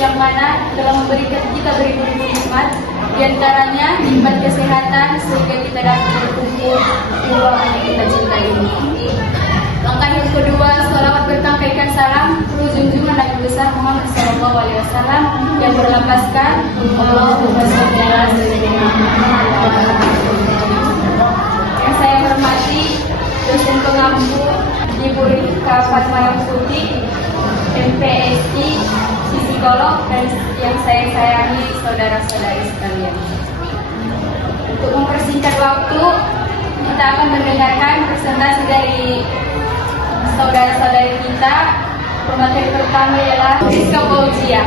yang mana telah memberikan kita beribu-ribu nikmat, di antaranya nikmat kesehatan sehingga kita dapat berkumpul di ruangan yang kita cintai ini. Langkah yang kedua, salawat bertangkaikan salam junjungan Nabi besar Muhammad SAW yang berlapaskan Allahumma sholli ala sayyidina Muhammad. Yang saya hormati dosen pengampu Ibu Rifka Fatmawati Putih, MPSI, psikolog, dan yang saya sayangi saudara-saudari sekalian. Untuk mempersingkat waktu, kita akan mendengarkan presentasi dari saudara-saudari kita. Pemateri pertama ialah Rizka Fauzia.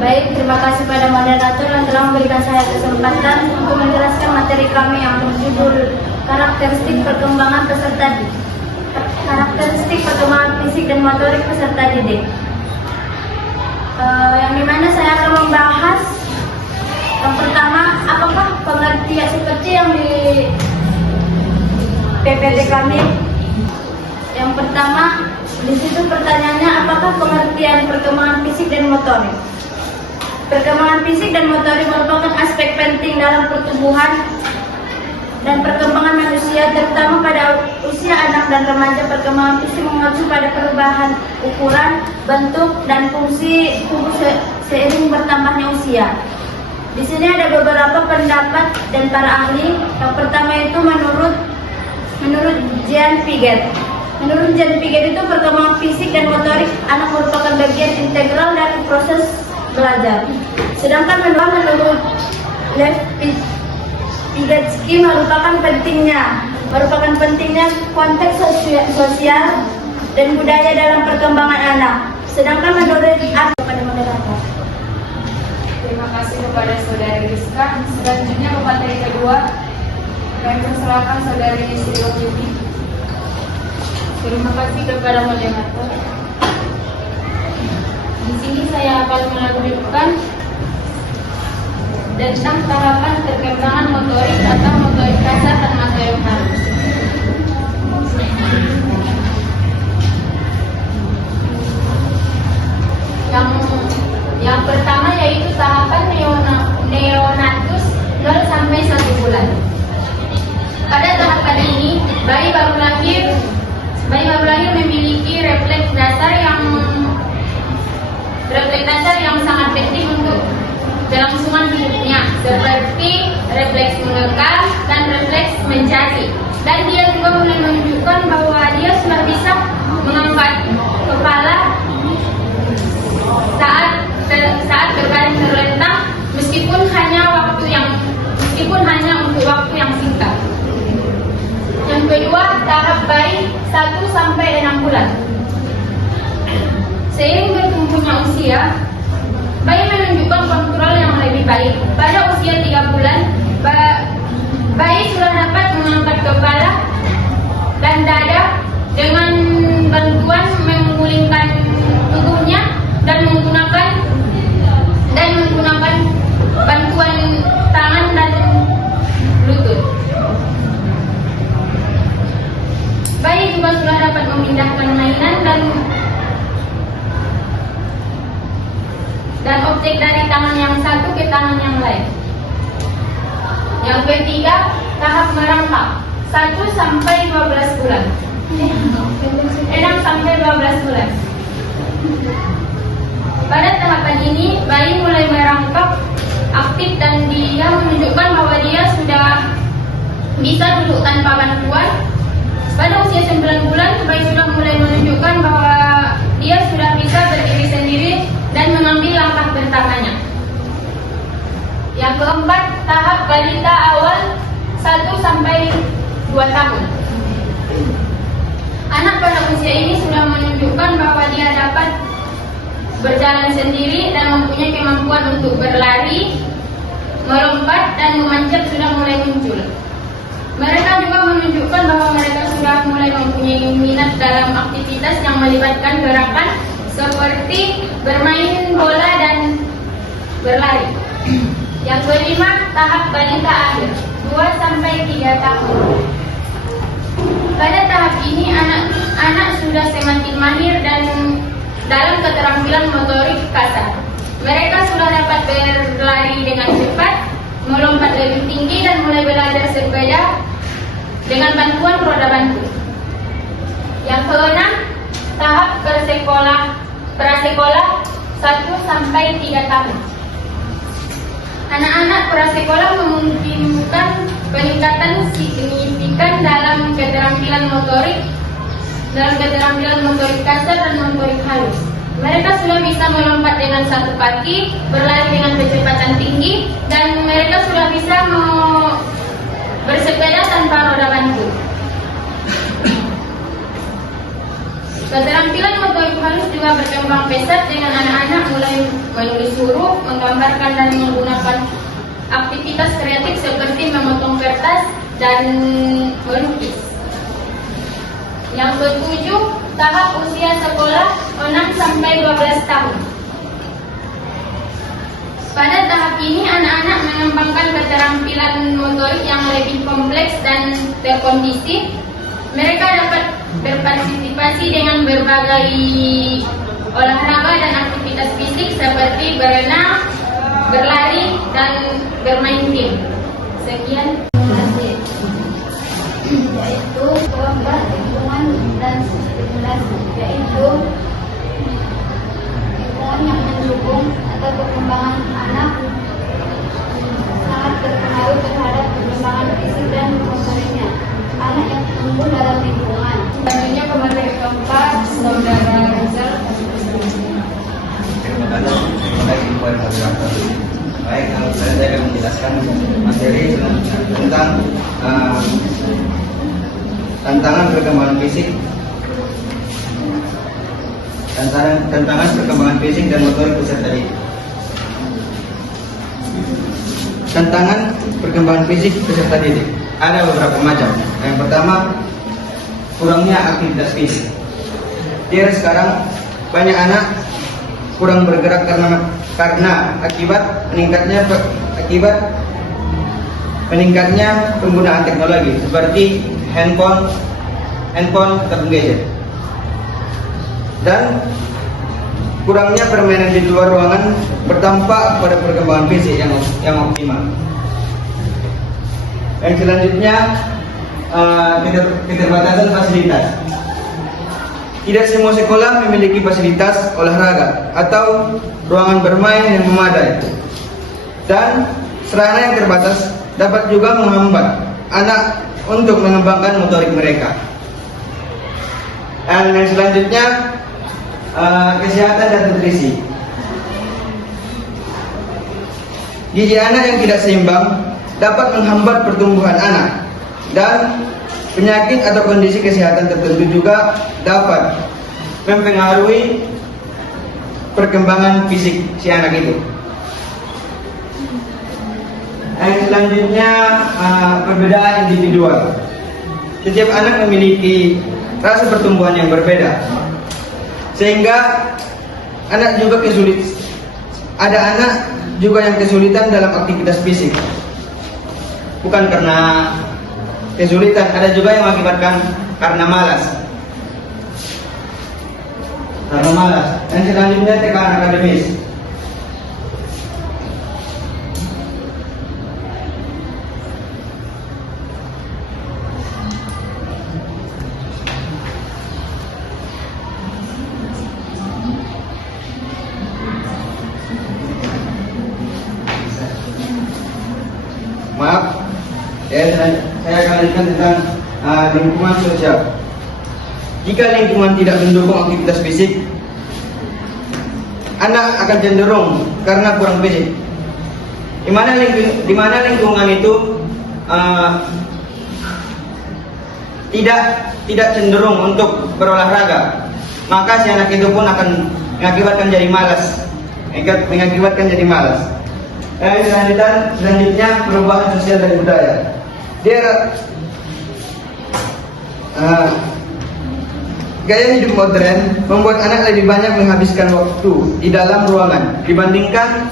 Baik, terima kasih pada moderator yang telah memberikan saya kesempatan untuk menjelaskan materi kami yang berjudul karakteristik perkembangan peserta didik. Karakteristik perkembangan fisik dan motorik peserta didik. Yang dimana saya akan membahas yang pertama, apakah pengertian seperti yang di PPT kami. Yang pertama, di situ pertanyaannya, apakah pengertian perkembangan fisik dan motorik? Perkembangan fisik dan motorik merupakan aspek penting dalam pertumbuhan dan perkembangan manusia, terutama pada usia anak dan remaja. Perkembangan fisik mengacu pada perubahan ukuran, bentuk, dan fungsi tubuh seiring bertambahnya usia. Di sini ada beberapa pendapat dan para ahli. Yang pertama itu menurut Jean Piaget. Menurut Jean Piaget itu perkembangan fisik dan motorik anak merupakan bagian integral dari proses belajar. Sedangkan menurut Lev Vygotsky merupakan pentingnya konteks sosial dan budaya dalam perkembangan anak. Sedangkan menurut pada moderator. Terima kasih kepada saudari Rizka. Selanjutnya pemateri kedua, kami persilakan saudari Sri Wahyudi. Terima kasih kepada moderator. Di sini saya akan menunjukkan tentang tahapan perkembangan motorik atau motorik kasar dan motorik halus. Yang pertama yaitu tahapan neonatus 0 sampai 1 bulan. Pada tahapan ini, bayi baru lahir memiliki refleks dasar yang sangat penting untuk kelangsungan hidupnya, seperti refleks mengekang dan refleks mencari. Dan dia juga menunjukkan bahwa dia sudah bisa mengangkat kepala saat berbaring terlentang, meskipun hanya untuk waktu yang singkat. Yang kedua, tahap bayi 1 sampai 6 bulan. Seiring bertumbuhnya usia, bayi menunjukkan kontrol yang lebih baik. Pada usia 3 bulan, bayi sudah dapat mengangkat kepala dan dada dengan bantuan menggulingkan tubuhnya dan menggunakan bantuan tangan dan lutut. Bayi juga sudah dapat memindahkan mainan dan objek dari tangan yang satu ke tangan yang lain. Yang ketiga, tahap merangkak 1 sampai 12 bulan. 6 sampai 12 bulan. Pada tahapan ini, bayi mulai merangkak aktif dan dia menunjukkan bahwa dia sudah bisa duduk tanpa bantuan. Pada usia 9 bulan, bayi sudah mulai menunjukkan bahwa dia sudah bisa berdiri sendiri dan mengambil langkah pertamanya. Yang keempat, tahap balita awal 1 sampai 2 tahun. Anak pada usia ini sudah menunjukkan bahwa dia dapat berjalan sendiri dan mempunyai kemampuan untuk berlari, melompat, dan memanjat sudah mulai muncul. Mereka juga menunjukkan bahwa mereka sudah mulai mempunyai minat dalam aktivitas yang melibatkan gerakan seperti bermain bola dan berlari. Yang kelima, tahap balita akhir 2 sampai 3 tahun. Pada tahap ini anak sudah semakin mahir dan dalam keterampilan motorik kasar. Mereka sudah dapat berlari dengan cepat, melompat lebih tinggi dan mulai belajar sepeda dengan bantuan roda bantu. Yang keenam, tahap prasekolah 1 sampai 3 tahun. Anak-anak prasekolah memungkinkan peningkatan signifikan dalam keterampilan motorik kasar dan motorik halus. Mereka sudah bisa melompat dengan satu kaki, berlari dengan kecepatan tinggi, dan mereka sudah bisa bersepeda tanpa roda bantu. Keterampilan motorik halus juga berkembang pesat dengan anak-anak mulai menulis huruf, menggambarkan dan menggunakan aktivitas kreatif seperti memotong kertas dan melukis. Yang ketujuh, tahap usia sekolah 6 sampai 12 tahun. Pada tahap ini anak-anak mengembangkan keterampilan motorik yang lebih kompleks dan terkondisi. Mereka dapat berpartisipasi dengan berbagai olahraga dan aktivitas fisik seperti berenang, berlari, dan bermain game. Sekian. Terima kasih. Yaitu kelompok lingkungan dan stimulasi, yaitu lingkungan yang mendukung atau perkembangan anak sangat berpengaruh terhadap perkembangan fisik dan motoriknya. Anak yang tumbuh dalam lingkungan. Selanjutnya pemateri keempat, Saudara Rizal. Terima kasih kepada moderator. Baik, saya akan menjelaskan materi tentang tantangan perkembangan fisik, tantangan perkembangan fisik dan motorik peserta didik. Tantangan perkembangan fisik peserta didik ada beberapa macam. Yang pertama, kurangnya aktivitas fisik. Di era sekarang banyak anak kurang bergerak karena akibat meningkatnya penggunaan teknologi seperti handphone ataupun gadget, dan kurangnya permainan di luar ruangan berdampak pada perkembangan fisik yang optimal. Yang selanjutnya, keterbatasan fasilitas. Tidak semua sekolah memiliki fasilitas olahraga atau ruangan bermain yang memadai, dan sarana yang terbatas dapat juga menghambat anak untuk mengembangkan motorik mereka. Dan yang selanjutnya, kesehatan dan nutrisi. Gizi anak yang tidak seimbang dapat menghambat pertumbuhan anak, dan penyakit atau kondisi kesehatan tertentu juga dapat mempengaruhi perkembangan fisik si anak itu. Yang selanjutnya, perbedaan individual. Setiap anak memiliki rasa pertumbuhan yang berbeda, sehingga anak juga ada anak juga yang kesulitan dalam aktivitas fisik. Bukan karena kesulitan, ada juga yang mengakibatkan karena malas. Yang selanjutnya, tekanan akademis. Maaf, saya akan lanjutkan tentang lingkungan sosial. Jika lingkungan tidak mendukung aktivitas fisik, anak akan cenderung karena kurang fisik. Di mana lingkungan itu tidak cenderung untuk berolahraga, maka si anak itu pun akan mengakibatkan jadi malas. Selanjutnya, perubahan sosial dan budaya. Gaya hidup modern membuat anak lebih banyak menghabiskan waktu di dalam ruangan dibandingkan